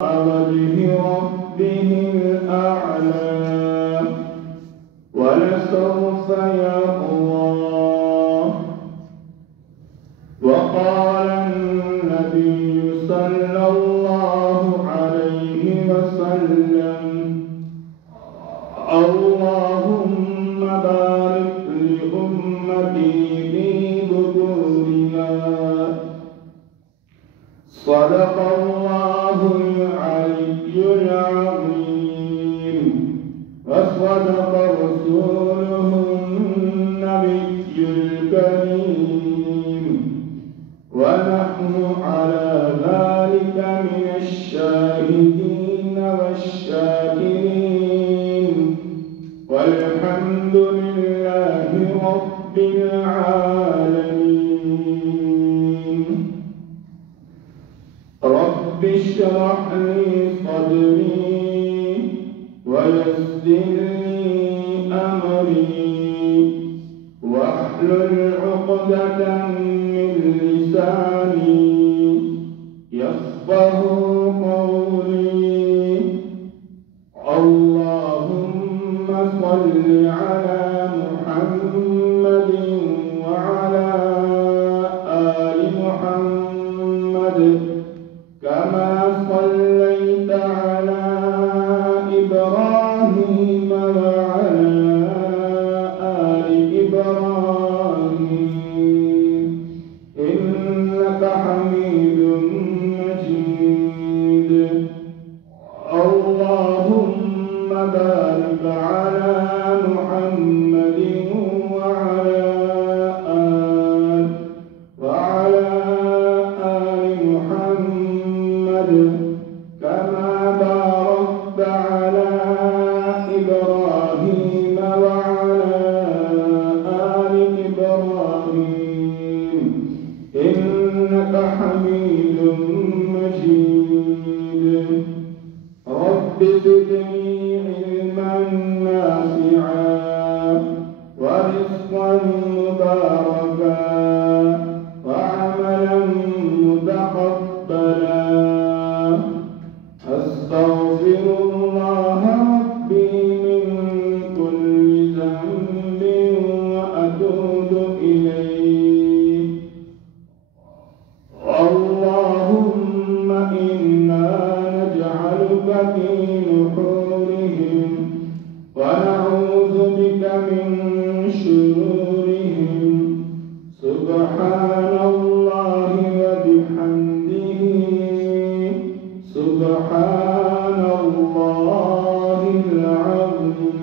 وجه ربه الأعلى ولسوف يرضى. وقال النبي صلى الله عليه وسلم: اللهم بارك لأمتي في بطونها. صدق الله العلي العظيم وصدق رسوله النبي الكريم، ونحن على ذلك من الشاهدين والشاكرين، والحمد لله رب العالمين. رب اشرح لي صدري ويسر لي أمري واحلل عقدة من لساني يفقه قولي. اللهم صل على محمد وعلى آل محمد كما صليت على إبراهيم وعلى آل إبراهيم إنك حميد مجيد. اللهم بارك على محمد وعلى آل محمد كما باركت على إبراهيم وعلى آل إبراهيم إنك حميد مجيد. رب زدني علما نافعا ورزقا مباركا وعملا متقبلا. أستغفر الله ربي من كل ذنب وأتوب إليه. اللهم إنا نجعلك في نحورهم ونعوذ بك من شرورهم. سبحان الله وبحمده سبحان الله العظيم.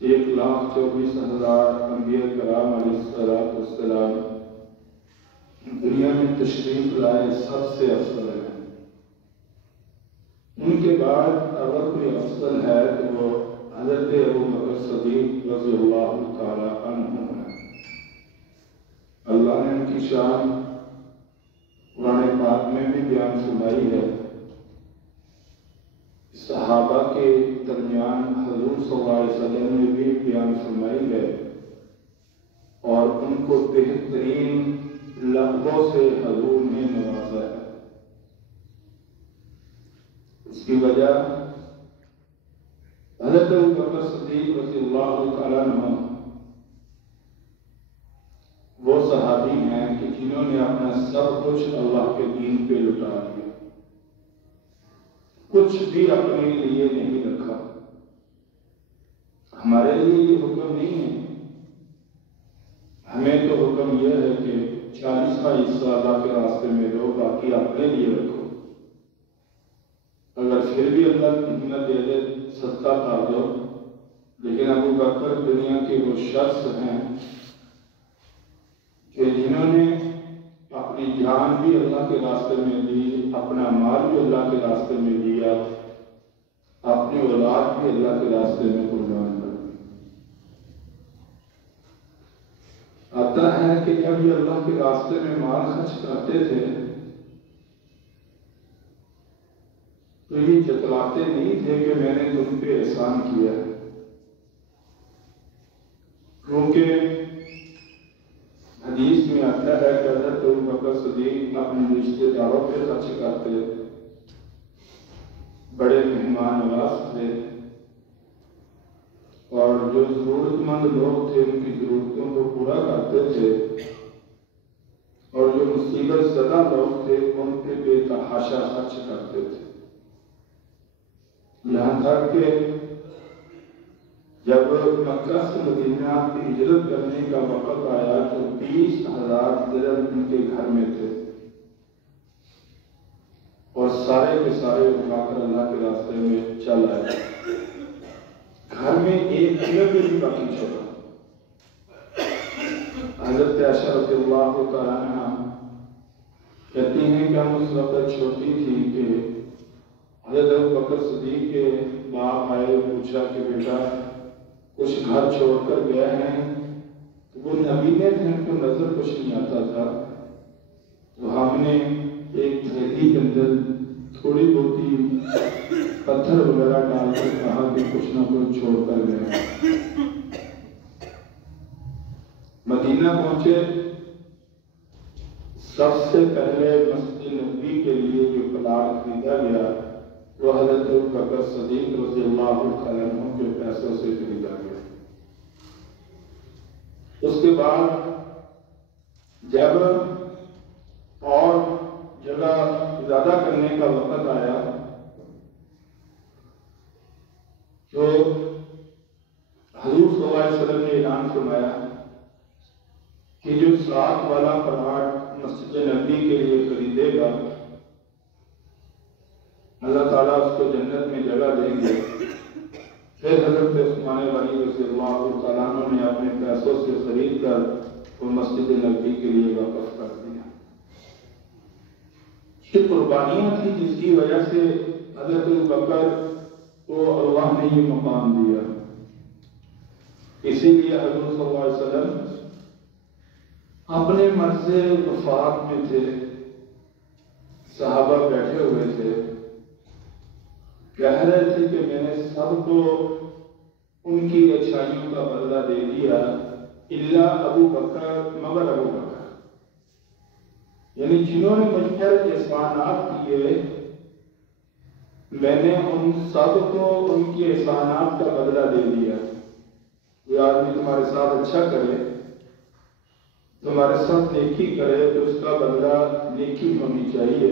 1,24,000 انبیاء کرام علیہ السلام دنیا میں تشریف لائے سب سے افضل ہیں۔ ان کے بعد اگر کوئی افضل ہے تو وہ حضرت ابوبکر صدیق رضی اللہ تعالی عنہ ہیں۔ اللہ نے ان کی شان قرآن پاک میں بھی بیان فرمائی ہے۔ صحابہ کے درمیان حضور صلی اللہ علیہ وسلم نے بھی بیان فرمائی ہے، اور ان کو بہترین لقبوں سے حضور نے نوازا ہے۔ اس کی وجہ حضرت ابوبکر صدیق رضی اللہ تعالیٰ عنہ وہ صحابی ہیں کہ جنہوں نے اپنا سب کچھ اللہ کے دین پہ لٹا دیا، کچھ بھی اپنے لیے نہیں رکھا۔ ہمارے لیے یہ حکم نہیں ہے، ہمیں تو حکم یہ ہے کہ 40واں حصہ اللہ کے راستے میں دو، باقی اپنے لیے رکھو۔ اگر پھر بھی اللہ کی ہمت دے دے صدقہ کر دو، لیکن ابوبکر دنیا کے وہ شخص ہیں کہ جنہوں نے اپنی جان بھی اللہ کے راستے میں دی، اپنا مال بھی اللہ کے راستے میں دیا، اپنی اولاد بھی اللہ کے راستے میں قربان کر دی۔ آتا ہے کہ جب یہ اللہ کے راستے میں مال خرچ کرتے تھے تو یہ جتلاتے نہیں تھے کہ میں نے تم پہ احسان کیا ہے، کیونکہ حدیث میں آتا ہے کہ حضرت ابوبکر صدیق اپنے رشتے داروں پہ خرچ کرتے، بڑے مہمان نواز تھے، اور جو ضرورت مند لوگ تھے ان کی ضرورتوں کو پورا کرتے تھے، اور جو مصیبت زدہ لوگ تھے ان پہ بے تحاشا خرچ کرتے تھے۔ یہاں تک کہ جب مکہ سے مدینہ کی ہجرت کرنے کا وقت آیا تو 20,000 درہم ان کے گھر میں تھے، اور سارے کے سارے اٹھا کر اللہ کے راستے میں چل آئے۔ گھر میں ایک دن بھی نہیں باقی چھوڑا۔ حضرت عائشہ رضی اللہ تعالیٰ عنہا کہتی ہیں کہ ہم اس وقت چھوٹی تھی کہ حضرت ابوبکر صدیق کے باپ آئے، پوچھا کہ بیٹا کچھ گھر چھوڑ کر گئے ہیں؟ وہ نبینے تھے، ان کو نظر کچھ نہیں آتا تھا، تو ہم نے ایک تھیلی کے اندر تھوڑی بہتی پتھر وغیرہ ڈال کر کہا کہ کچھ نہ کچھ چھوڑ کر گئے۔ مدینہ پہنچے، سب سے پہلے مسجد نبوی کے لیے جو پلاٹ خریدا گیا وہ حضرت ابوبکر صدیق رضی اللہ تعالیٰ عنہ کے پیسوں سے خریدا گیا۔ اس کے بعد جب اور جگہ زیادہ کرنے کا وقت آیا تو حضور صلی اللہ علیہ وسلم نے اعلان فرمایا کہ جو 7 والا پلاٹ مسجد نبوی کے لیے خریدے گا اللہ تعالیٰ اس کو جنت میں جگہ دیں گے۔ پھر حضرت عثمان غنی رضی اللہ تعالیٰ عنہ نے اپنے پیسوں سے خرید کر وہ مسجد نبوی کے لیے وقف کر دیا۔ یہ قربانیاں تھیں جس کی وجہ سے حضرت ابوبکر کو اللہ نے یہ مقام دیا۔ اسی لیے حضور صلی اللہ علیہ وسلم اپنے مرض وفات میں تھے، صحابہ بیٹھے ہوئے تھے، کہہ رہے تھے کہ میں نے سب کو ان کی اچھائیوں کا بدلہ دے دیا الا ابوبکر، مگر ابوبکر، یعنی جنہوں نے مجھ پر احسانات کیے میں نے ان سب کو ان کے احسانات کا بدلہ دے دیا۔ کوئی آدمی تمہارے ساتھ اچھا کرے، تمہارے ساتھ نیکی کرے تو اس کا بدلہ نیکی ہونی چاہیے،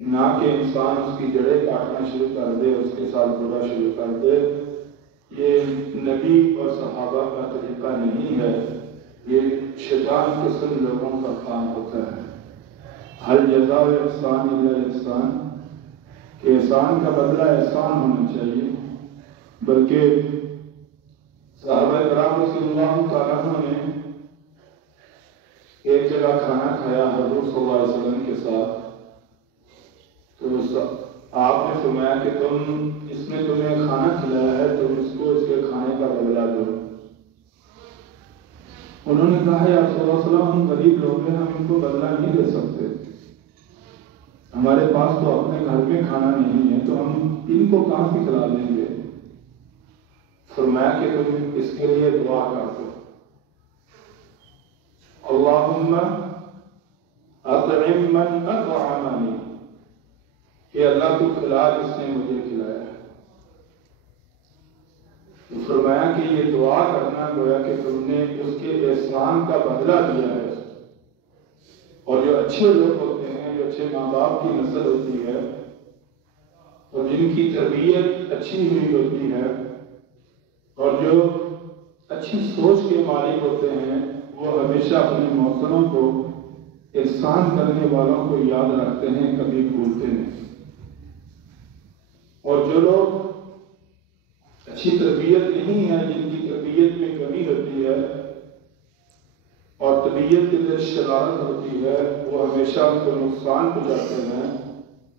نہ کہ انسان اس کی جڑیں کاٹنا شروع کر دے، اس کے ساتھ برا شروع کر دے۔ یہ نبی اور صحابہ کا طریقہ نہیں ہے، یہ شیطان قسم لوگوں کا کام ہوتا ہے۔ ہر جزاء احسان الا احسان، کہ احسان کا بدلہ احسان ہونا چاہیے، بلکہ صحابہ کرام رضی اللہ تعالیٰ عنہ نے ایک جگہ کھانا کھایا حضور صلی اللہ علیہ وسلم کے ساتھ، تو آپ نے فرمایا کہ اس نے تمہیں کھانا کھلایا ہے، تم اس کو اس کے کھانے کا بدلہ دو۔ انہوں نے کہا یا رسول اللہ صلی اللہ علیہ وسلم، ہم غریب لوگ ہیں، ہم ان کو بدلہ نہیں دے سکتے، ہمارے پاس تو اپنے گھر میں کھانا نہیں ہے، تو ہم ان کو کہاں سے کھلا دیں گے؟ فرمایا کہ تم اس کے لیے دعا کر دو، اللہم اطعم من اطعمنی، کہ اللہ تو کھلا جس نے مجھے کھلایا ہے۔ تو فرمایا کہ یہ دعا کرنا گویا کہ تم نے اس کے احسان کا بدلہ دیا ہے۔ اور جو اچھے لوگ ہوتے ہیں، جو اچھے ماں باپ کی نسل ہوتی ہے اور جن کی تربیت اچھی ہوئی ہوتی ہے اور جو اچھی سوچ کے مالک ہوتے ہیں، وہ ہمیشہ اپنے موصلوں کو، احسان کرنے والوں کو یاد رکھتے ہیں، کبھی بھولتے نہیں۔ اور جو لوگ اچھی تربیت نہیں ہے، جن کی تربیت میں کمی ہوتی ہے اور طبیعت کے اندر شرارت ہوتی ہے، وہ ہمیشہ ان کو نقصان پہنچاتے ہیں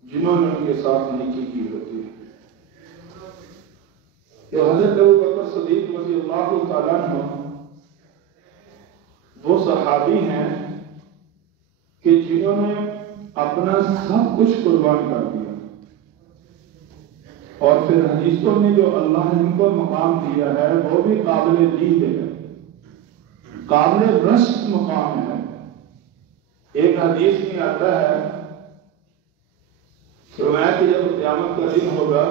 جنہوں نے ان کے ساتھ نیکی کی ہوتی ہے۔ تو حضرت ابوبکر صدیق رضی اللہ تعالیٰ عنہ وہ صحابی ہیں کہ جنہوں نے اپنا سب کچھ قربان کر دیا، اور پھر حدیثوں میں جو اللہ نے ان کو مقام دیا ہے وہ بھی قابل دید ہے، قابل رشک مقام ہے۔ ایک حدیث میں آتا ہے، فرمایا کہ جب قیامت کا دن ہوگا،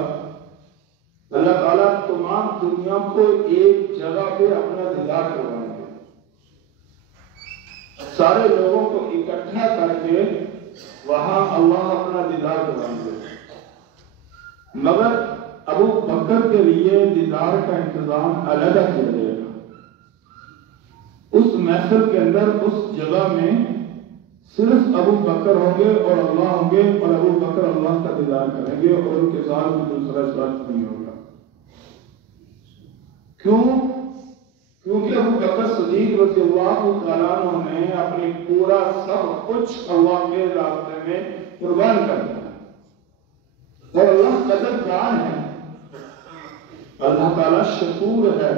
اللہ تعالیٰ تمام دنیا کو ایک جگہ پہ اپنا دیدار کروائیں گے، سارے لوگوں کو اکٹھا کر کے وہاں اللہ اپنا دیدار کروائیں گے، مگر ابو بکر کے لیے دیدار کا انتظام علیحدہ کیا جائے گا۔ اس محفل کے اندر، اس جگہ میں صرف ابو بکر ہوں گے اور اللہ ہوں گے، اور ابو بکر اللہ کا دیدار کریں گے، اور ان کے ساتھ بھی دوسرا شخص نہیں ہوگا۔ کیونکہ ابو بکر صدیق رضی اللہ تعالیٰ عنہ نے اپنی پورا سب کچھ اللہ کے راستے میں قربان کر دیا، اور اللہ قدردان ہے، اللہ تعالیٰ شکور ہے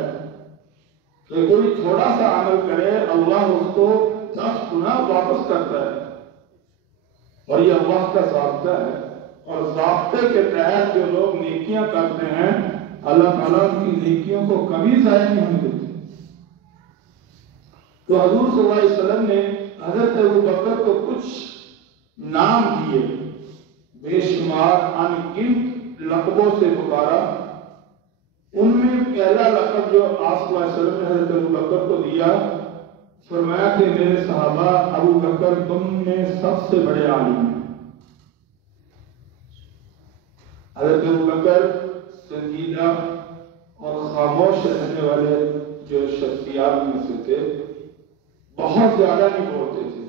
کہ کوئی تھوڑا سا عمل کرے، اللہ اس کو 10 گنا واپس کرتا ہے، اور یہ اللہ کا ضابطہ ہے، اور ضابطے کے تحت جو لوگ نیکیاں کرتے ہیں، اللہ تعالیٰ ان کی نیکیوں کو کبھی ضائع نہیں ہونے دیتے۔ تو حضور صلی اللہ علیہ وسلم نے حضرت ابوبکر کو کچھ نام دیے، بے شمار انگنت لقبوں سے پکارا۔ ان میں پہلا لقب جو آپ صلی اللہ علیہ وسلم نے حضرت ابوبکر کو دیا، فرمایا کہ میرے صحابہ، ابوبکر تم میں سب سے بڑے عالم ہیں۔ حضرت ابوبکر سنجیدہ اور خاموش رہنے والے جو شخصیات میں سے تھے، بہت زیادہ نہیں بولتے تھے،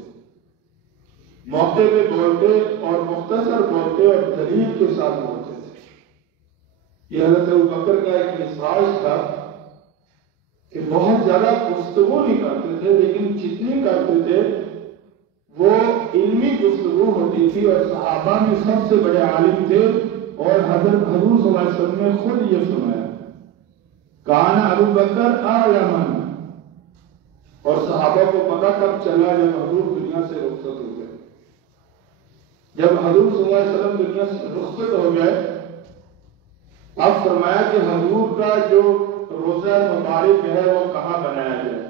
موقع پہ بولتے اور مختصر بولتے اور دلیل کے ساتھ بولتے تھے۔ یہ حضرت ابوبکر کا ایک مزاج تھا کہ بہت زیادہ گفتگو نہیں کرتے تھے، لیکن جتنی کرتے تھے وہ علمی گفتگو ہوتی تھی، اور صحابہ میں سب سے بڑے عالم تھے، اور حضرت حضور صلی اللہ علیہ وسلم نے خود یہ فرمایا، کان ابوبکر اعلم، اور صحابہ کو پتہ کب چلا؟ جب حضور دنیا سے رخصت ہو گئے۔ جب حضور صلی اللہ علیہ وسلم دنیا سے رخصت ہو گئے، اب فرمایا کہ حضور کا جو روزہ مبارک ہے وہ کہاں بنایا جائے۔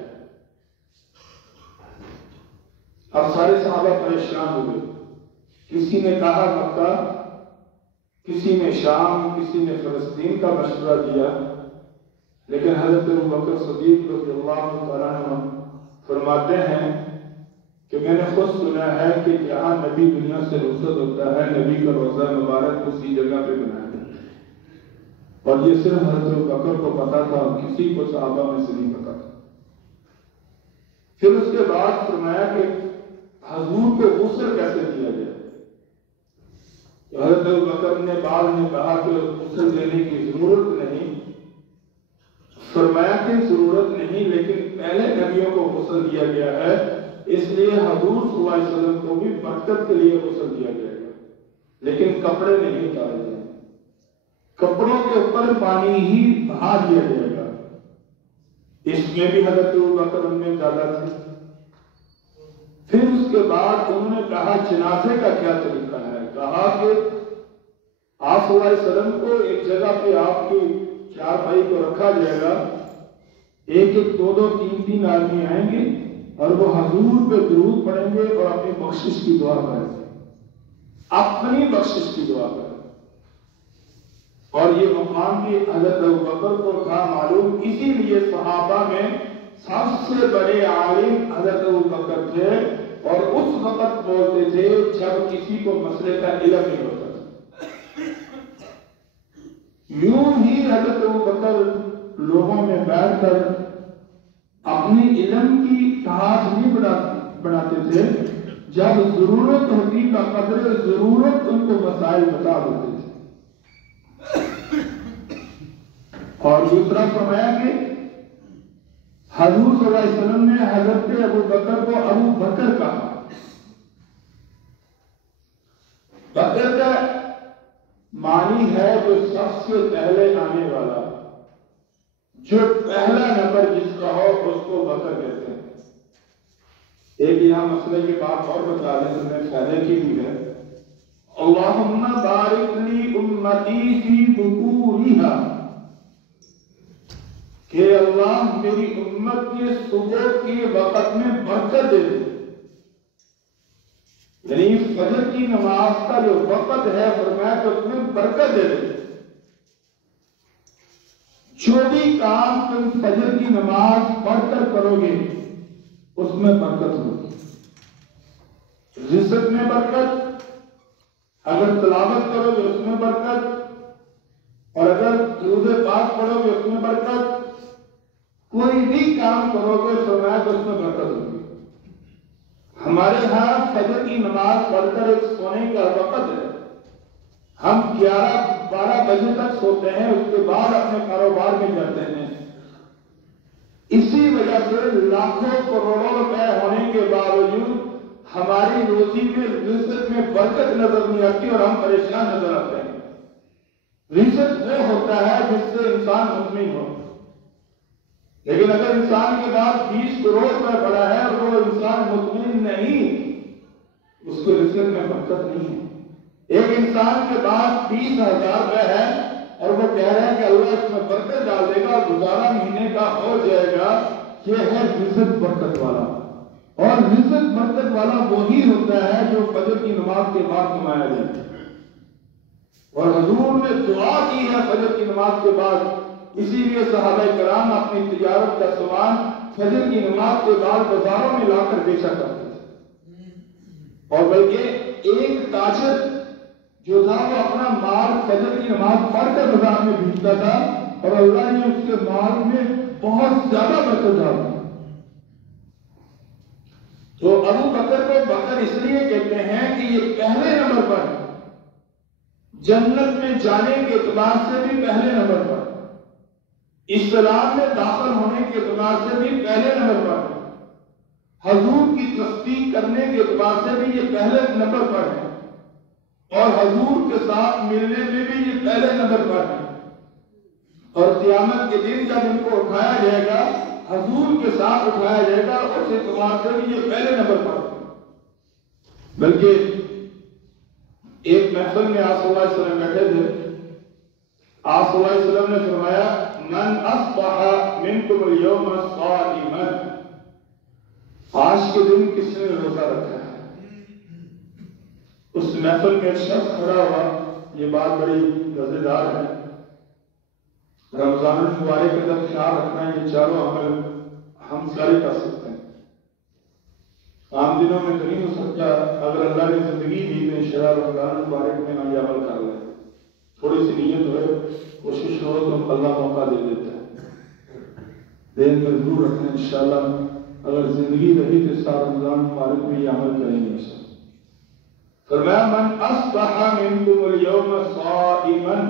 اب سارے صحابہ پریشان ہو گئے، کسی نے کہا مکہ، کسی نے شام، کسی نے فلسطین کا مشورہ دیا، لیکن حضرت ابوبکر صدیق رضی اللہ تعالیٰ عنہ فرماتے ہیں کہ میں نے خود سنا ہے کہ جہاں نبی دنیا سے رخصت ہوتا ہے، نبی کا روزہ مبارک اسی جگہ پہ بنایا جاتا ہے، اور یہ صرف حضرت ابوبکر کو پتا تھا، اور کسی کو صحابہ میں سے نہیں پتا تھا۔ پھر اس کے بعد فرمایا کہ حضور کو غسل کیسے دیا جائے۔ حضرت ابوبکر نے بعد میں کہا کہ غسل دینے کی ضرورت نہیں، فرمایا کہ ضرورت نہیں، لیکن پہلے نبیوں کو غسل دیا گیا ہے، اس لیے حضور صلی اللہ علیہ وسلم کو بھی برکت کے لیے غسل دیا گیا ہے، لیکن کپڑے نہیں اتارے جائیں، کپڑوں کے اوپر پانی ہی بہا دیا جائے گا۔ اس میں بھی حضرت ابوبکر ان میں زیادہ تھے۔ پھر اس کے بعد انہوں نے کہا جنازے کا کیا طریقہ ہے؟ کہا کہ آپ صلی اللہ علیہ وسلم کو ایک جگہ پہ آپ کی چارپائی کو رکھا جائے گا، ایک ایک دو دو تین تین آدمی آئیں گے اور وہ حضور پہ درود پڑھیں گے اور اپنی بخشش کی دعا کریں گے، اپنی بخشش کی دعا کریں گے۔ اور یہ مقام بھی حضرت ابوبکر کو تھا معلوم، اسی لیے صحابہ میں سب سے بڑے عالم حضرت ابوبکر تھے، اور اس وقت بولتے تھے جب کسی کو مسئلے کا علم نہیں ہوتا تھا۔ یوں ہی حضرت ابوبکر لوگوں میں بیٹھ کر اپنی علم کی تاج نہیں بناتے تھے، جب ضرورت ہوتی کا قدر ضرورت ان کو مسائل بتا دیتے تھے۔ اور دوسرا فرمایا کہ حضور صلی اللہ علیہ وسلم نے حضرت ابوبکر کو ابو بکر کہا۔ بکر کا معنی ہے جو سب سے پہلے آنے والا، جو پہلا نمبر جس کا ہو اس کو بکر کہتے ہیں۔ ایک یہاں مسئلے کی بات اور بتا دیں تو میں فائدے کی بھی ہے، اللہم بارک لی امتی فی بکورہا، کہ اللہ میری امت کے صبح کے وقت میں برکت دے دے، یعنی فجر کی نماز کا جو وقت ہے فرمایا کہ اس میں برکت دے دے۔ جو بھی کام تم فجر کی نماز پڑھ کر کرو گے اس میں برکت ہوگی، رزق میں برکت، اگر تلاوت کرو گے اس میں برکت، اور اگر درود پاک پڑھو گے اس میں برکت، کوئی بھی کام کرو گے فرمایا کہ اس میں برکت ہوگی۔ ہمارے ہاں فجر کی نماز پڑھ کر ایک سونے کا وقت ہے، ہم 11-12 بجے تک سوتے ہیں، اس کے بعد اپنے کاروبار میں جاتے ہیں۔ اسی وجہ سے لاکھوں کروڑوں روپے ہونے کے باوجود ہماری روزی میں رزق میں برکت نظر نہیں آتی اور ہم پریشان نظر آتے ہیں۔ رزق وہ ہوتا ہے جس سے انسان مطمئن ہو، لیکن اگر انسان کے پاس 20 کروڑ روپے پڑا ہے اور وہ انسان مطمئن نہیں، اس کو رزق میں برکت نہیں ہے۔ ایک انسان کے پاس 20,000 روپے ہے اور وہ کہہ رہے ہیں کہ اللہ اس میں برکت ڈال دے گا، گزارا مہینے کا ہو جائے گا، یہ ہے رزق برکت والا۔ اور رزق برکت والا وہی ہوتا ہے جو فجر کی نماز کے بعد کمایا جائے۔ اور حضور نے دعا کی ہے فجر کی نماز کے بعد، اسی لیے صحابہ کرام اپنی تجارت کا سامان فجر کی نماز کے بعد بازاروں میں لا کر بیچا کرتے تھے، اور بلکہ ایک تاجر جو تھا وہ اپنا مال فجر کی نماز پڑھ کر بازار میں بیچتا تھا، اور اللہ نے اس کے مال میں بہت زیادہ برکت ڈال دی۔ تو ابو بکر کو بکر اس لیے کہتے ہیں کہ یہ پہلے نمبر پر جنت میں جانے کے اعتبار سے بھی پہلے نمبر پر، اسلام میں داخل ہونے کے اعتبار سے بھی پہلے نمبر پر، حضور کی تصدیق کرنے کے اعتبار سے بھی یہ پہلے نمبر پر ہے، اور حضور کے ساتھ ملنے میں بھی یہ پہلے نمبر پر ہے، اور قیامت کے دن جب ان کو اٹھایا جائے گا حضور کے ساتھ اٹھایا جائے گا، اس اعتبار سے بھی یہ پہلے نمبر پر ہے۔ بلکہ ایک محفل میں آپ صلی اللہ علیہ وسلم بیٹھے تھے، آپ صلی اللہ علیہ وسلم نے فرمایا من اصبح منکم اليوم صائما، آج کے دن کس نے روزہ رکھا ہے؟ اس محفل میں ایک شخص کھڑا ہوا، یہ بات بڑی مزیدار ہے، رمضان المبارک کا جب خیال رکھنا ہے، یہ چاروں عمل ہم سارے کر سکتے ہیں، عام دنوں میں تو نہیں ہو سکتا، اگر اللہ نے زندگی دی تو انشاءاللہ رمضان المبارک میں ہم یہ عمل کر لیں، تھوڑی سی نیت ہوئے، کوشش ہو تو اللہ موقع دے دیتا ہے، دین میں ضرور رکھنا انشاءاللہ، اگر زندگی رہی تو سارا رمضان المبارک میں یہ عمل کریں گے۔ فرمایا من اصبح منکم اليوم صائما،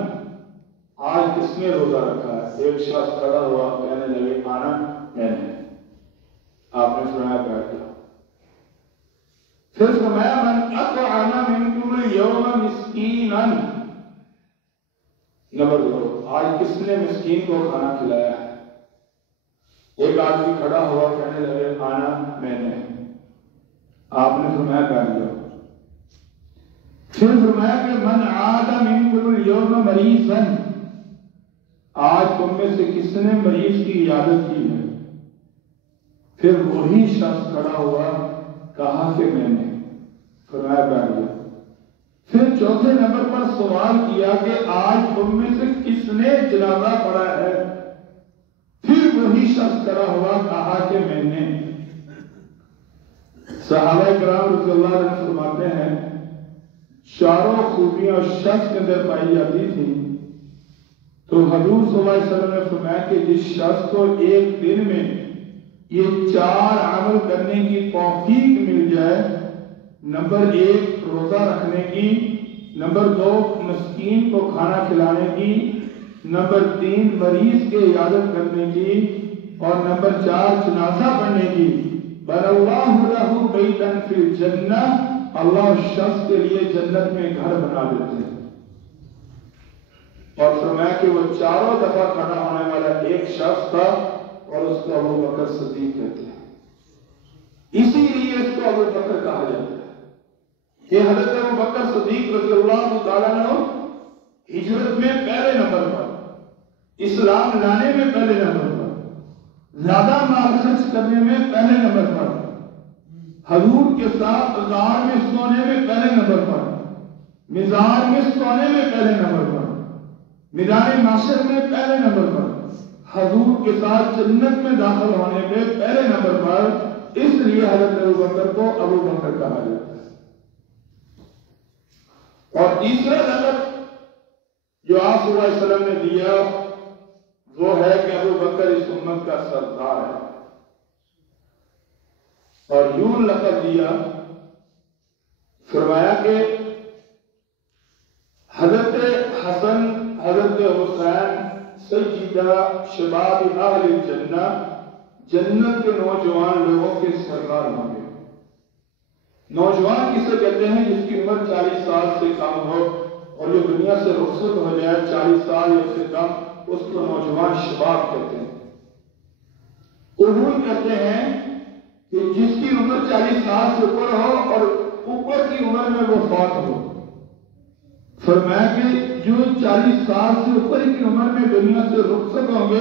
آج کس نے روزہ رکھا ہے؟ ایک شخص کھڑا ہوا کہنے لگے آنا میں نے. آپ نے فرمایا بیٹھ جاؤ. پھر فرمایا من اطعم منکم اليوم مسکینا. نمبر 2، آج کس نے مسکین کو کھانا کھلایا ہے؟ ایک آدمی کھڑا ہوا کہنے لگے آنا میں نے. آپ نے فرمایا بیٹھ جاؤ. پھر فرمایا کہ من عاد منکم اليوم مریضا. آج تم میں سے کس نے مریض کی عیادت کی ہے؟ پھر وہی شخص کھڑا ہوا کہا کہ میں نے. فرمایا بیٹھ جاؤ. پھر چوتھے نمبر پر سوال کیا کہ آج تم میں سے کس نے جنازہ پڑھا ہے؟ پھر وہی شخص کھڑا ہوا کہا کہ میں نے. صحابہ کرام رضی اللہ عنہ فرماتے ہیں چاروں خوبیاں شخص کے اندر پائی جاتی تھی. تو حضور صلی اللہ علیہ وسلم نے فرمایا کہ جس شخص کو ایک دن میں یہ 4 عمل کرنے کی توفیق مل جائے، نمبر 1 روزہ رکھنے کی، نمبر 2 مسکین کو کھانا کھلانے کی، نمبر 3 مریض کے عیادت کرنے کی، اور نمبر 4 جنازہ پڑھنے کی، بَنَ اللَّهُ لَهُ بَيْتًا فِي الْجَنَّةِ، اللہ اس شخص کے لیے جنت میں گھر بنا دیتے ہیں. اور فرمایا کہ وہ چاروں دفعہ کھڑا ہونے والا ایک شخص تھا اور اس کو ابو بکر صدیق کہتے ہیں. اسی لیے اس کو ابو بکر کہا جاتا ہے. یہ حضرت ابو بکر صدیق رضی اللہ تعالیٰ عنہ ہجرت میں پہلے نمبر پر، اسلام لانے میں پہلے نمبر پر، زیادہ مال خرچ کرنے میں پہلے نمبر پر، حضور کے ساتھ غار میں سونے میں پہلے نمبر پر، مزار میں سونے میں پہلے نمبر پر، میدان معاشر میں پہلے نمبر پر، حضور کے ساتھ جنت میں داخل ہونے پہ پہلے نمبر پر. اس لیے حضرت ابو بکر کو ابو بکر کہا جاتا ہے. اور تیسرا لقب جو آپ صلی اللہ علیہ وسلم نے دیا وہ ہے کہ ابو بکر اس امت کا سردار ہے. اور یوں لقب دیا، فرمایا کہ حضرت حسن، حضرت حسین سیدہ شباب اہل الجنہ، جنت کے نوجوان لوگوں کے سردار ہوں گے. نوجوان کسے کہتے ہیں؟ جس کی عمر 40 سال سے کم ہو اور جو دنیا سے رخصت ہو جائے 40 سال یا اس سے کم، اس کو نوجوان شباب کہتے ہیں. انہوں کہتے ہیں کہ جس کی عمر 40 سال سے اوپر ہو اور اوپر کی عمر میں وہ فوت ہو. فرمایا کہ جو 40 سال سے اوپر کی عمر میں دنیا سے رخصت ہوں گے،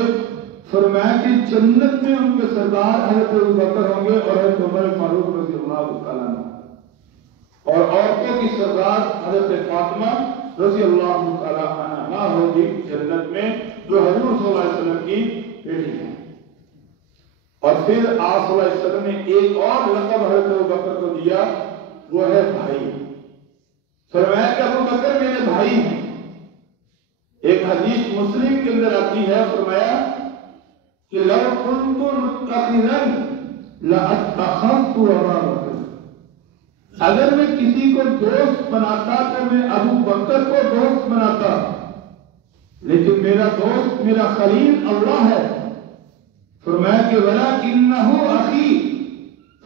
فرمایا کہ جنت میں ان کے سردار حضرت ابو بکر ہوں گے اور حضرت عمر فاروق رضی اللہ تعالیٰ عنہ، اور عورتوں کی سردار حضرت فاطمہ رضی اللہ تعالیٰ عنہ ہوگی جنت میں، جو حضور صلی اللہ علیہ وسلم کی بیٹی ہے. اور پھر آپ صلی اللہ علیہ وسلم نے ایک اور لقب حضرت ابو بکر کو دیا، وہ ہے بھائی. فرمایا کہ ابو بکر میرے بھائی ہیں. ایک حدیث مسلم کے اندر آتی ہے، فرمایا کہ لو كنت متخذا لاتخذت ابا بکر. اگر میں کسی کو دوست بناتا تو میں ابو بکر کو دوست بناتا، لیکن میرا دوست، میرا خلیل اللہ ہے. فرمایا کہ ولکنہ اخی،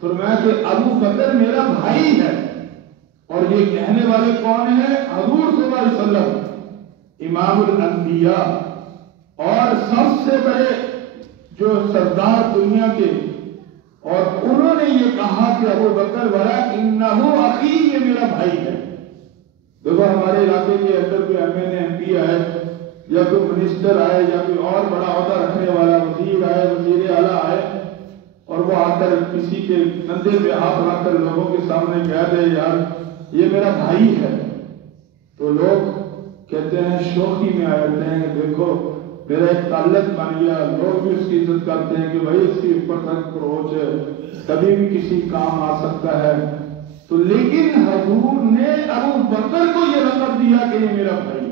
فرمایا کہ ابو بکر میرا بھائی ہے. اور یہ کہنے والے کون ہیں؟ حضور صلی اللہ علیہ وسلم، امام الانبیاء اور سب سے بڑے جو سردار دنیا کے. اور انہوں نے یہ کہا کہ ابو بکر ولکنہ اخی، یہ میرا بھائی ہے. دیکھو ہمارے علاقے کے اندر کوئی MP آئے یا کوئی منسٹر آئے یا کوئی اور بڑا عہدہ رکھنے والا وزیر آئے، وزیر اعلیٰ آئے، اور وہ آ کر کسی کے کندھے پہ ہاتھ رکھ کر لوگوں کے سامنے کہہ دے یار یہ میرا بھائی ہے، تو لوگ کہتے ہیں، شوخی میں آ جاتے ہیں کہ دیکھو میرا ایک تعلق بن گیا. لوگ بھی اس کی عزت کرتے ہیں کہ بھائی اس کی اوپر تک پہنچ ہے، کبھی بھی کسی کام آ سکتا ہے. تو لیکن حضور نے ابو بکر کو یہ لقب دیا کہ یہ میرا بھائی.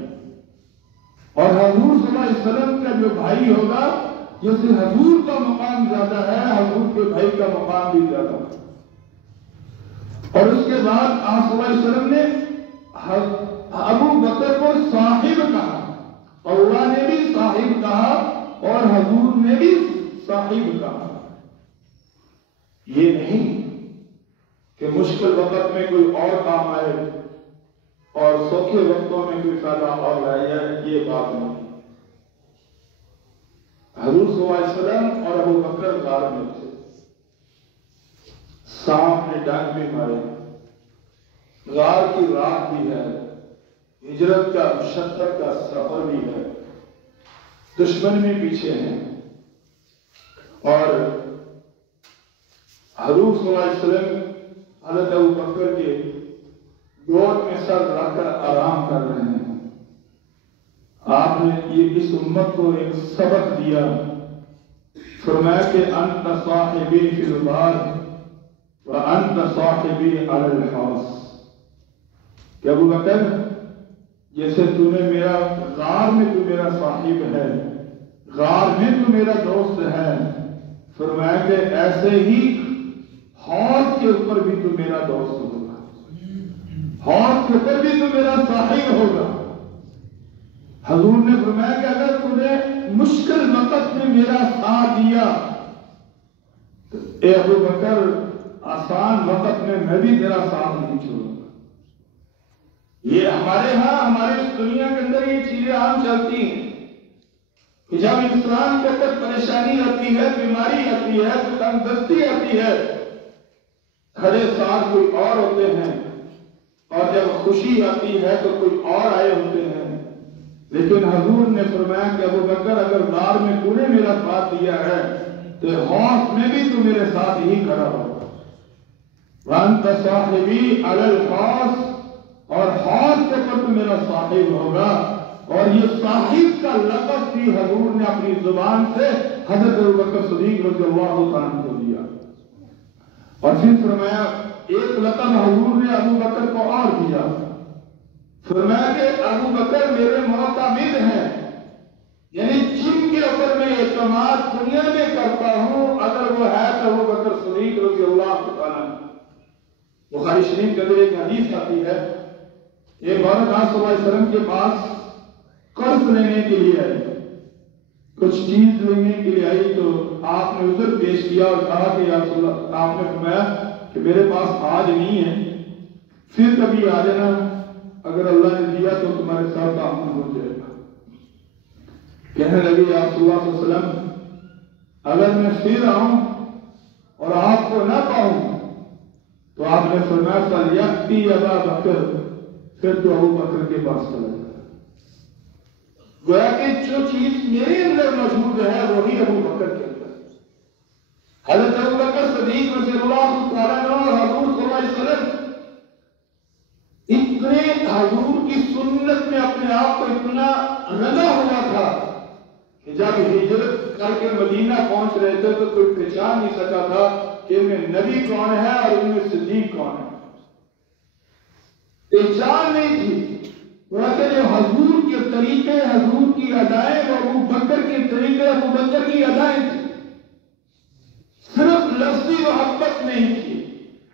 اور حضور صلی اللہ علیہ وسلم کا جو بھائی ہوگا، جیسے حضور کا مقام زیادہ ہے، حضور کے بھائی کا مقام بھی زیادہ ہے. اور اس کے بعد آپ صلی اللہ علیہ وسلم نے ابو بکر کو صاحب کہا. اللہ نے بھی صاحب کہا اور حضور نے بھی صاحب کہا. یہ نہیں کہ مشکل وقت میں کوئی اور کام آئے اور سوکھے وقتوں میں کوئی فائدہ اور لائے جائے، یہ بات نہیں. حضور صلی اللہ علیہ وسلم اور ابو بکر غار میں تھے، سانپ نے ڈنک بھی مارے، غار کی رات بھی ہے، ہجرت کا مشقت کا سفر بھی ہے، دشمن بھی پیچھے ہیں، اور حضور صلی اللہ علیہ وسلم حضرت ابو بکر کے گود میں سر رکھ کر آرام کر رہے ہیں. آپ نے یہ اس امت کو ایک سبق دیا، فرمایا کہ انت صاحبی فی الغار وانت صاحبی علی الحوض، کہ ابو بکر جیسے تو نے میرا غار میں تو میرا صاحب ہے، غار میں تو میرا دوست ہے، فرمایا کہ ایسے ہی حوض کے اوپر بھی تو میرا دوست ہوگا، حوض کے اوپر بھی تو میرا صاحب ہوگا. حضور نے فرمایا کہ اگر تو نے مشکل وقت میں میرا ساتھ دیا تو اے ابو بکر آسان وقت میں بھی تیرا ساتھ نہیں چھوڑوں گا. یہ ہمارے ہاں ہمارے اس دنیا کے اندر یہ چیزیں عام چلتی ہیں کہ جب انسان کے اوپر پریشانی آتی ہے، بیماری آتی ہے، تو تنگدستی آتی ہے، کھڑے ساتھ کوئی اور ہوتے ہیں، اور جب خوشی آتی ہے تو کوئی اور آئے ہوتے ہیں. لیکن حضور نے فرمایا کہ ابو بکر اگر غار میں تو نے میرا ساتھ دیا ہے تو حوض میں بھی تو میرے ساتھ ہی کھڑا ہوگا. وانت صاحبی علی الحوض، اور حوض کے پر تو میرا صاحب ہوگا. اور یہ صاحب کا لقب بھی حضور نے اپنی زبان سے حضرت ابو بکر صدیق رضی اللہ عنہ کو دیا. اور پھر فرمایا ایک لقب حضور نے ابو بکر کو اور دیا، فرمایا کہ ابو بکر میرے معتمد ہیں، یعنی جن کے اوپر میں اعتماد دنیا میں کرتا ہوں اگر وہ ہے تو ابو بکر صدیق رضی اللہ عنہ. بخاری شریف کے اندر ایک حدیث آتی ہے، ایک عورت آپ صلی اللہ علیہ وسلم کے پاس قرض لینے کے لیے آئی، کچھ چیز لینے کے لیے آئی، تو آپ نے عذر پیش کیا اور کہا کہ یا رسول اللہ، آپ نے فرمایا کہ میرے پاس آج نہیں ہے، پھر کبھی آ جانا، اگر اللہ نے دیا تو تمہارے ساتھ تعاون ہو جائے گا. کہنے لگے یا رسول اللہ صلی اللہ علیہ وسلم اگر میں پھر آؤں اور آپ کو نہ پاؤں تو آپ نے فرمایا فَلْيَأْتِ أَبَا بَكْرٍ، پھر تو ابو بکر کے پاس چلا جائے. گویا کہ جو چیز میرے اندر موجود ہے وہی ابو بکر کے اندر. حضرت ابو بکر صدیق رضی اللہ عنہ اور حضور صلی اللہ علیہ وسلم اتنے حضور کی سنت میں اپنے آپ کو اتنا رنگا ہوا تھا کہ جب ہجرت کر کے مدینہ پہنچ رہے تھے تو کوئی پہچان نہیں سکا تھا کہ ان میں نبی کون ہے اور ان میں صدیق کون ہے. پہچان نہیں تھی. جو حضور کے طریقے، حضور کی ادائیں، وہ ابو بکر کے طریقے، ابو بکر کی ادائیں تھی. صرف لفظی محبت نہیں تھی،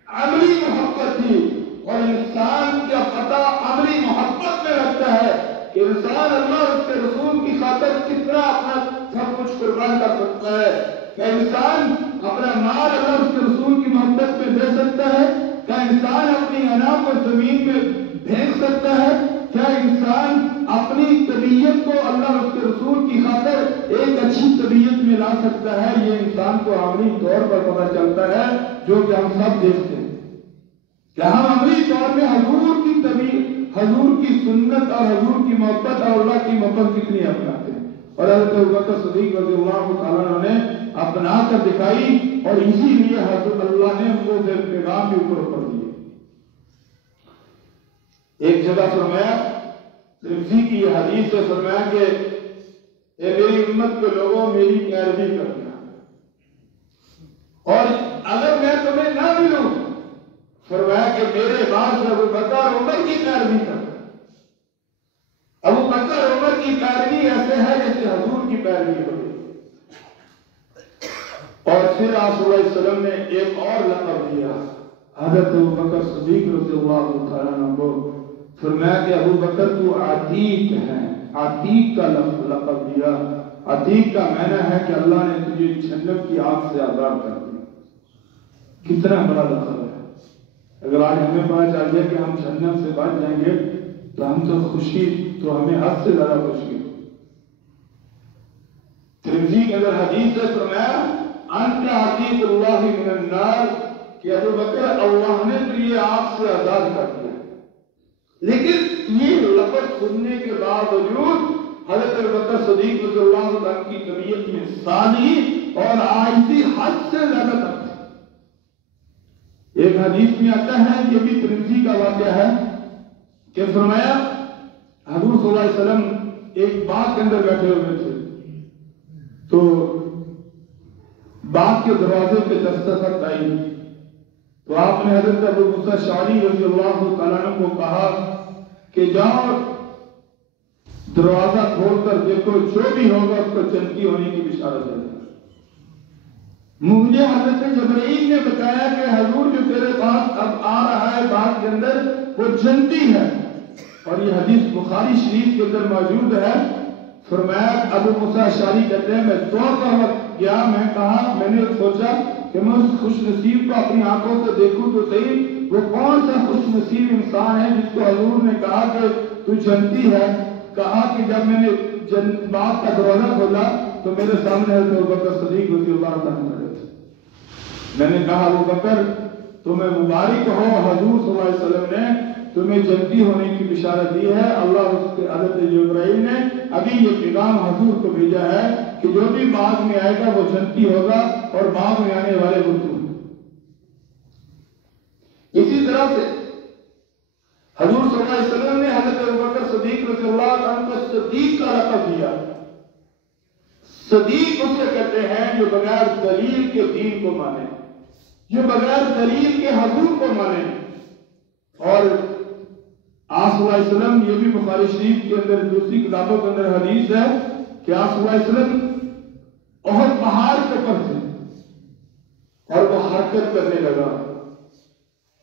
عملی محبت تھی. اور انسان کا پتہ عملی محبت میں رکھتا ہے کہ انسان اللہ اور اس کے رسول کی خاطر کتنا اپنا سب کچھ قربان کر سکتا ہے. کہ انسان اپنا مال اللہ اور اس کے رسول کی محبت میں دے سکتا ہے. کیا انسان اپنی انا کو زمین میں پھینک سکتا ہے. کیا انسان اپنی طبیعت کو اللہ اور اس کے رسول کی خاطر ایک اچھی طبیعت میں لا سکتا ہے. یہ انسان کو عملی طور پر پتہ چلتا ہے، جو کہ ہم سب دیکھتے ہیں کہ ہم عملی طور میں حضور کی طبیعت، حضور کی سنت اور حضور کی محبت اور اللہ کی محبت کتنی اپناتے ہیں. اور حضرت ابو بکر صدیق رضی اللہ تعالیٰ نے اپنا کر دکھائی، اور اسی لیے حضرت اللہ نے ان کو پیغام بھی اوپر دیے. ایک جگہ فرمایا، ترمذی کی یہ حدیث سے فرمایا کہ اے میری امت کے لوگوں میری پیروی کرنا، اور اگر میں تمہیں نہ ملوں فرمایا کہ میرے بعد ابو بکر عمر کی پیروی کرنا. ابو بکر عمر کی پیروی ایسے ہے جیسے حضور کی پیروی ہوئی. اور پھر آپ صلی اللہ علیہ وسلم نے ایک اور لقب دیا حضرت ابو بکر صدیق رضی اللہ تعالیٰ عنہ کو. فرمایا کہ ابو بکر تو عتیق ہے، عتیق کا لقب دیا۔ عتیق کا معنی ہے کہ اللہ نے تجھے جہنم کی آگ سے آزاد کر دیا۔ کتنا بڑا لقب ہے۔ اگر آج ہمیں پتا چل جائے کہ ہم جہنم سے بچ جائیں گے تو ہم تو خوشی، تو ہمیں حد سے زیادہ خوشی۔ ترمذی کے اندر حدیث سے فرمایا انت عتیق اللہ من النار، کہ ابو بکر اللہ نے تجھے آگ سے آزاد کر دیا۔ لیکن یہ لفظ سننے کے باوجود حضرت ابو بکر صدیق رضی اللہ عنہ کی طبیعت میں سادگی اور عاجزی حد سے زیادہ تک تھی۔ ایک حدیث میں آتا ہے، یہ بھی ترمذی کا واقعہ ہے، کہ فرمایا حضور صلی اللہ علیہ وسلم ایک باغ کے اندر بیٹھے ہوئے تھے، تو باغ کے دروازے پہ دستک آئی، تو آپ نے حضرت ابو موسیٰ اشعری رضی اللہ تعالیٰ عنہ کو کہا کہ جاؤ دروازہ کھول کر دیکھو، جو بھی ہوگا اس کو جنتی ہونے کی بشارت ہے۔ مجھے حضرت جبرائیل نے بتایا کہ حضور جو تیرے پاس اب آ رہا ہے باغ کے اندر وہ جنتی ہے، اور یہ حدیث بخاری شریف کے اندر موجود ہے۔ فرمایا ابو موسیٰ اشعری کہتے ہیں میں دوڑ کر وقت گیا، میں نے سوچا کہ میں اس خوش نصیب کو اپنی آنکھوں سے دیکھوں تو صحیح، وہ کون سا خوش نصیب انسان ہے جس کو حضور نے کہا کہ تو جنتی ہے۔ کہا کہ جب میں نے باغ کا دروازہ کھولا تو میرے سامنے حضرت ابو بکر صدیق رضی اللہ عنہ کھڑے تھے۔ میں نے کہا ابو بکر تمہیں مبارک ہو، حضور صلی اللہ علیہ وسلم نے تمہیں جنتی ہونے کی بشارت دی ہے۔ اللہ اس کے حضرت جبرائیل نے ابھی یہ پیغام حضور کو بھیجا ہے کہ جو بھی باغ میں آئے گا وہ جنتی ہوگا، اور باغ میں آنے والے وہ تم۔ اسی طرح سے حضور صلی اللہ علیہ وسلم نے حضرت ابوبکر صدیق رضی اللہ عنہ کو صدیق کا لقب دیا۔ صدیق اسے کہتے ہیں جو بغیر دلیل کے دین کو مانے، جو بغیر دلیل کے حضور کو مانے۔ اور آپ صلی اللہ علیہ وسلم، یہ بھی بخاری شریف کے اندر دوسری کتابوں کے اندر حدیث ہے کہ آپ صلی اللہ علیہ وسلم احد پہاڑ کے اوپر تھے اور وہ حرکت کرنے لگا۔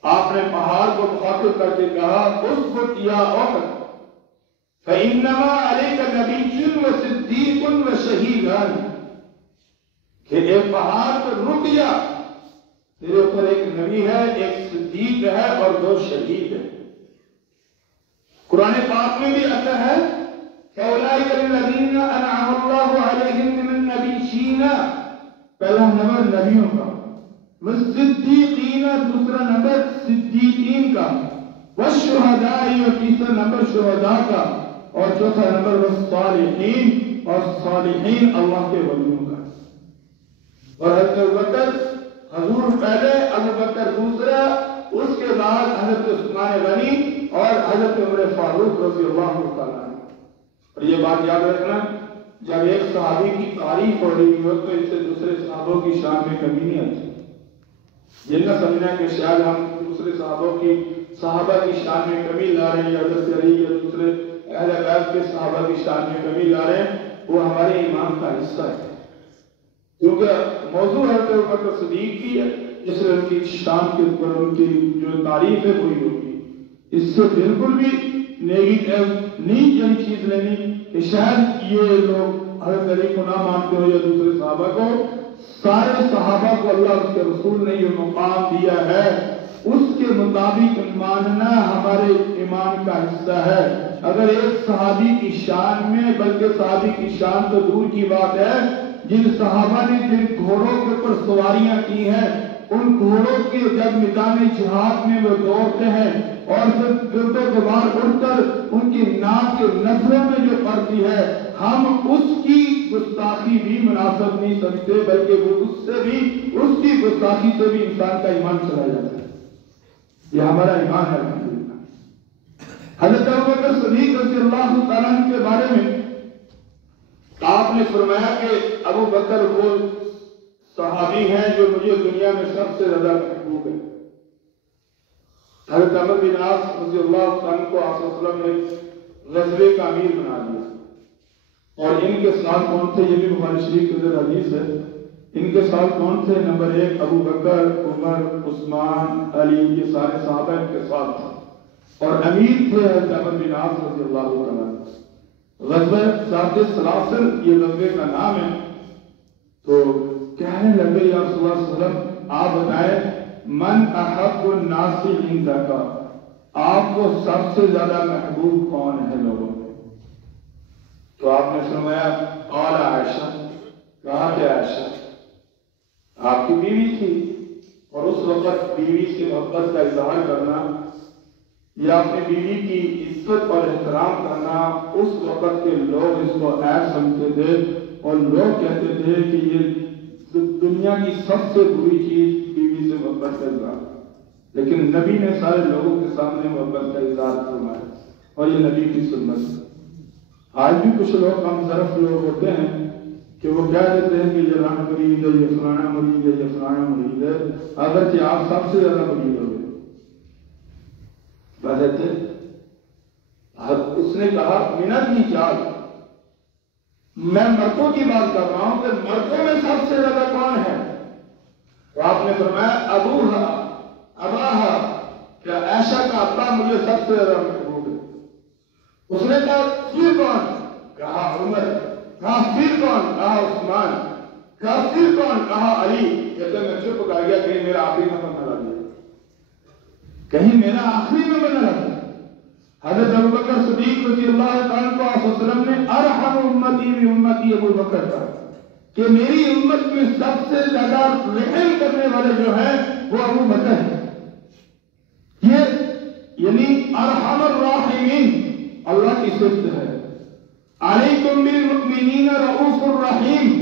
آپ نے پہاڑ کو مخاطب کر کے کہا اسکت یا احد فإنما علیک نبی وصدیق وشہیدان، کہ ایک پہاڑ پر رک جا، تیرے اوپر ایک نبی ہے، ایک صدیق ہے اور 2 شہید ہیں۔ قرآن پاک میں بھی آتا ہے فَأُولَٰئِكَ الَّذِينَ أَنْعَمَ اللَّهُ عَلَيْهِمْ مِنَ النَّبِيِّينَ، پہلا نمبر نبیوں کا، وَالصِّدِّيقِينَ دوسرا نمبر صدیقین کا، وَالشُّهَدَاءِ اور تیسرا نمبر شہداء کا، اور چوتھا نمبر وَالصَّالِحِينَ اور صالحین اللہ کے ولیوں کا۔ اور حضرت ابوبکر حضور پہلے، ابو بکر دوسرا، اس کے بعد حضرت عثمان غنی اور حضرت عمر فاروق رضی اللہ تعالیٰ عنہ۔ اور یہ بات یاد رکھنا، جب ایک صحابی کی تعریف ہو رہی ہو تو اس سے دوسرے صحابوں کی شان میں کمی نہیں آتی۔ یہ نہ سمجھنا کہ شاید ہم دوسرے صحابہ کی شان میں کمی لا رہے ہیں، یا حضرت علی یا دوسرے اہل بیت کے صحابہ کی شان میں کمی لا رہے ہیں، وہ ہمارے ایمان کا حصہ ہے، کیونکہ موضوع حضرت ابوبکر صدیق کی ہے، جس میں ان کی شان کے اوپر ان کی جو تعریف ہے وہی ہوگی۔ اس سے بالکل بھی نہیں چیز لینی کہ شاید یہ لوگ حضرت علی کو نہ مانتے ہو یا دوسرے صحابہ کو۔ سارے صحابہ کو اللہ اس کے رسول نے یہ مقام دیا ہے، اس کے مطابق ماننا ہمارے ایمان کا حصہ ہے۔ اگر ایک صحابی کی شان میں، بلکہ صحابی کی شان تو دور کی بات ہے، جن صحابہ نے جن گھوڑوں کے اوپر سواریاں کی ہیں، ان گھوڑوں کے جب میدان جہاد میں وہ دوڑتے ہیں اور پھر گرد و غبار اڑ کر ان کی ناک کے نظروں میں جو پڑتی ہے، ہم اس کی گستاخی بھی مناسب نہیں سمجھتے، بلکہ وہ اس کی گستاخی سے بھی انسان کا ایمان چلا جاتا ہے۔ یہ ہمارا ایمان ہے۔ حضرت ابوبکر صدیق رضی اللہ تعالیٰ عنہ کے بارے میں آپ نے فرمایا کہ ابو بکر وہ صحابی ہیں جو مجھے دنیا میں سب سے زیادہ محبوب ہے۔ حضرت عمر بن عاص رضی اللہ عنہ کو آپ صلی اللہ علیہ وسلم نے غزوے کا امیر بنا دیا، اور ان کے ساتھ کون تھے؟ یہ بھی بخاری شریف کے اندر حدیث ہے۔ ان کے ساتھ کون تھے؟ نمبر 1 ابو بکر، عمر، عثمان، علی، یہ سارے صحابہ ان کے ساتھ تھے، اور امیر تھے حضرت عمر بن عاص رضی اللہ عنہ۔ غزوہ ذات سلاسل یہ غزوے کا نام ہے. تو کہنے لگے یا رسول اللہ صلی اللہ علیہ وسلم آپ بتائیں من احب الناس عندک، آپ کو سب سے زیادہ محبوب کون ہے لوگوں میں؟ تو آپ نے فرمایا قال عائشہ، کہا کہ عائشہ آپ کی بیوی تھی، اور اس وقت بیوی سے محبت کا اظہار کرنا یا اپنی بیوی کی عزت اور احترام کرنا اس وقت کے لوگ اس کو عیب سمجھتے تھے، اور لوگ کہتے تھے کہ یہ دنیا کی سب سے بری چیز بیوی سے محبت کا اظہار. لیکن نبی نے سارے لوگوں کے سامنے محبت کا اظہار فرمایا، اور یہ نبی کی سنت ہے. آج بھی کچھ لوگ کم ظرف لوگ ہوتے ہیں کہ وہ کہہ دیتے ہیں کہ یہ راہ مرید ہے، یہ فلانا مرید ہے، یہ فلانا مرید ہے، اگرچہ آپ سب سے زیادہ مرید ہو گئے. اس نے کہا منت کی چال، میں مردوں کی بات کر رہا ہوں کہ مردوں میں سب سے زیادہ کون ہے؟ تو آپ نے فرمایا ابوہا اباہا، کہ عائشہ کا ابا مجھے سب سے زیادہ محبوب ہے. اس نے کہا پھر کون؟ کہا عمر. کہا پھر کون؟ کہا عثمان. کہا پھر کون؟ کہا علی. کہتے میں چپ کر گیا، کہیں میرا آخری نمبر نہ لگ گیا، کہیں میرا آخری نمبر نہ لگ گیا. حضرت ابوبکر صدیق رضی اللہ تعالیٰ عنہ صلی اللہ علیہ وسلم نے ارحم امتی بامتی ابوبکر کہا کہ میری امت میں سب سے زیادہ رحم کرنے والے جو ہیں وہ ابوبکر ہیں. یہ یعنی ارحم الراحمین اللہ کی صفت ہے. علیکم بالمؤمنین رؤوف الرحیم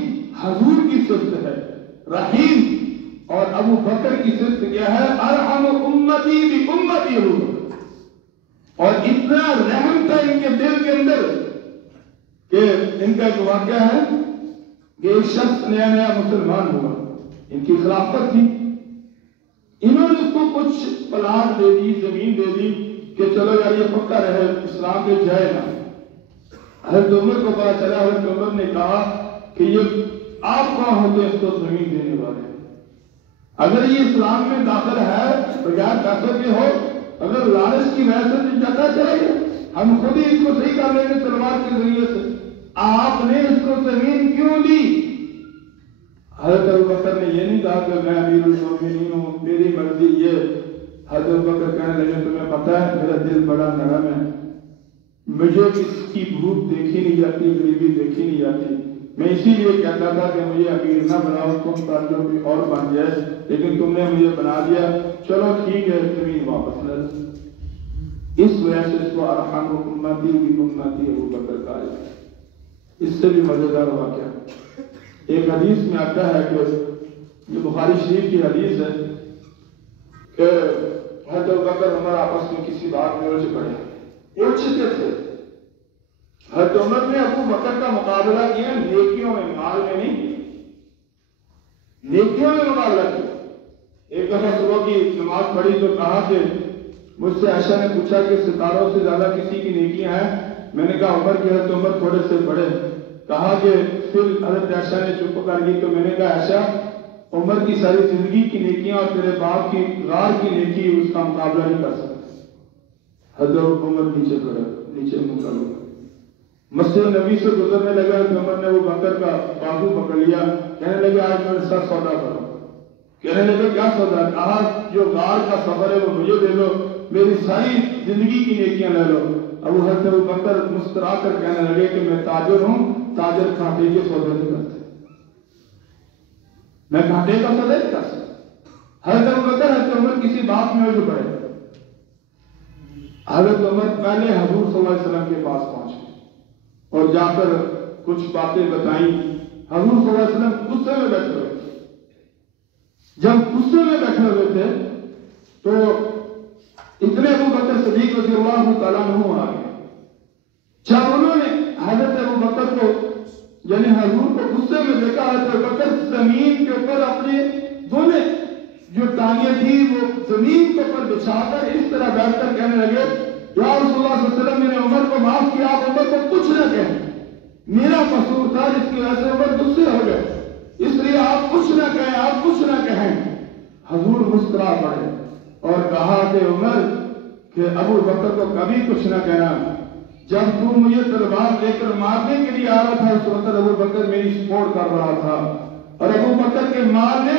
حضور کی صفت ہے رحیم. اور ابو بکر کی صفت کیا ہے؟ ارحم امتی بامتی ابوبکر. اور اتنا رحم تھا ان کے دل کے اندر کہ ان کا ایک واقعہ ہے کہ ایک شخص نیا نیا مسلمان ہوا، ان کی خلافت تھی، انہوں نے اس کو کچھ پلاٹ دے دی، زمین دے دی کہ چلو یار یہ پکا رہے، اسلام کے جائے نا. حضرت عمر کو پتا چلا، حضرت عمر نے کہا کہ یہ آپ کون ہوتے ہیں اس کو زمین دینے والے؟ اگر یہ اسلام میں داخل ہے بغیر پیسوں کے ہو، اگر لالچ کی وجہ سے جاتا چلے گا، ہم خود ہی اس کو صحیح کر لیں گے تلوار کے ذریعے سے، آپ نے اس کو زمین کیوں دی؟ حضرت ابوبکر نے یہ نہیں کہا کہ میں امیر المومنین ہوں، میری مرضی یہ. حضرت ابوبکر کہنے لگے تمہیں پتہ ہے میرا دل بڑا نرم ہے، مجھے کسی کی بھوک دیکھی نہیں جاتی، غریبی دیکھی نہیں جاتی. میں اسی لیے کہتا تھا کہ مجھے امیر نہ بناؤ، تم پر جو بھی اور بن جائے، لیکن تم نے مجھے بنا دیا، چلو ٹھیک ہے زمین واپس لے. اس وجہ سے اس کو ارحم امتی بامتی ابوبکر کہا جاتا ہے. اس سے بھی مزیدار واقعہ ایک حدیث میں آتا ہے کہ یہ بخاری شریف کی حدیث ہے کہ حضرت ابوبکر عمر آپس میں کسی بات میں الجھ پڑے، الجھتے تھے. حضرت عمر نے ابو بکر کا مقابلہ کیا نیکیوں میں، مال میں نہیں، نیکیوں میں مقابلہ کیا. ایک دفعہ صبح کی نماز پڑھی تو کہا کہ مجھ سے عائشہ نے پوچھا کہ ستاروں سے زیادہ کسی کی نیکیاں ہیں؟ میں نے کہا عمر کی. حضرت عمر تھوڑے سے بڑے. کہا کہ پھر حضرت عائشہ نے چپ کر دی تو میں نے کہا عائشہ عمر کی ساری زندگی کی نیکیاں اور تیرے باپ کی غار کی نیکی اس کا مقابلہ نہیں کر سکتے. حضرت عمر نیچے منہ کر لیا. مسجد نبی سے گزرنے لگا تو عمر نے وہ بکر کا بازو پکڑ لیا، کہنے لگے آج میرے ساتھ سودا کرو. کہنے لگے کیا سودا؟ کہا جو غار کا سفر ہے وہ مجھے دے دو، میری ساری زندگی کی نیکیاں لے لو. ابو حضرت ابو بکر مسکرا کر کہنے لگے کہ میں تاجر ہوں، تاجر کھاٹے کے سودا نہیں کرتے، میں کھاٹے کا سودا نہیں کر سکتا. حضرت ابو بکر حضرت عمر کسی بات میں الجھ پڑے. حضرت عمر پہلے حضور صلی اللہ علیہ وسلم کے پاس پہنچے اور جا کر کچھ باتیں بتائیں. حضور صلی اللہ علیہ وسلم غصے میں بیٹھے ہوئے تھے. جب غصے میں بیٹھے ہوئے تھے تو اتنے ابو بکر صدیق رضی اللہ تعالیٰ عنہ آ گئے. جب انہوں نے حضرت ابو بکر کو یعنی حضور کو غصے میں دیکھا، حضرت ابو بکر زمین کے اوپر اپنے دونوں جو ٹانگیں تھی وہ زمین کے اوپر بچھا کر اس طرح بیٹھ کر کہنے لگے یا رسول اللہ صلی اللہ علیہ وسلم میں نے عمر کو معاف کیا، آپ عمر کو کچھ نہ کہیں، میرا قصور تھا جس کی وجہ سے عمر غصے ہو گئے، اس لیے آپ کچھ نہ کہیں، آپ کچھ نہ کہیں. حضور مسکرا پڑے اور کہا کہ عمر کہ ابو بکر کو کبھی کچھ نہ کہنا، جب تو مجھے تلوار لے کر مارنے کے لیے آ رہا تھا اس وقت ابو بکر میری سپورٹ کر رہا تھا، اور ابو بکر کے مال نے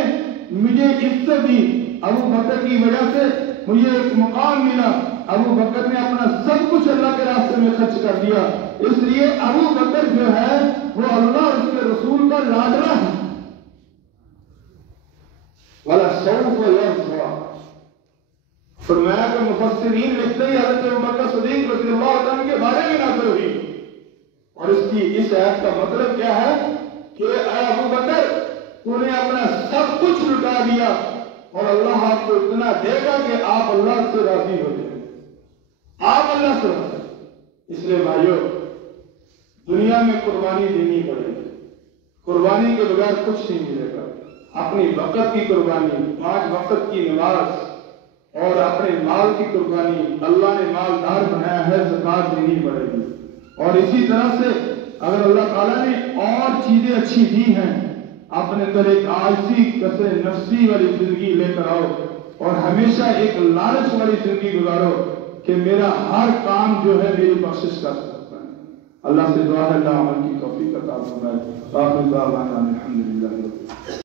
مجھے عزت دی، ابو بکر کی وجہ سے مجھے ایک مقام ملا، ابو بکر نے اپنا سب کچھ اللہ کے راستے میں خرچ کر دیا، اس لیے ابو بکر جو ہے وہ اللہ اور اس کے رسول کا لاڈلا ہے۔ وَلَسَوْفَ يَرْضَىٰ، فرمایا کہ مفسرین لکھتے ہی حضرت ابوبکر صدیق رضی اللہ عنہ کے بارے میں نازل ہوئی، اور اس آیت کا مطلب کیا ہے کہ اے ابو بکر تو نے اپنا سب کچھ لٹا دیا، اور اللہ آپ کو اتنا دے گا کہ آپ اللہ سے راضی ہو جائیں، آپ اللہ سے راضی۔ اس لیے بھائیو دنیا میں قربانی دینی پڑے گی، قربانی کے بغیر کچھ نہیں ملے گا۔ اپنی وقت کی قربانی، 5 وقت کی نماز، اور اپنے مال کی قربانی، اللہ نے مالدار بنایا ہے، زکات دینی پڑے گی۔ اور اسی طرح سے اگر اللہ تعالیٰ نے اور چیزیں اچھی دی ہیں، اپنے اندر ایک عاجزی کسر نفسی والی زندگی لے کر آؤ، اور ہمیشہ ایک لالچ والی زندگی گزارو کہ میرا ہر کام جو ہے میری بخشش کر سکتا ہے۔ اللہ سے دعا ہے اللہ عمل کی توفیق عطا فرمائے۔ آخر دعوانا الحمدللہ۔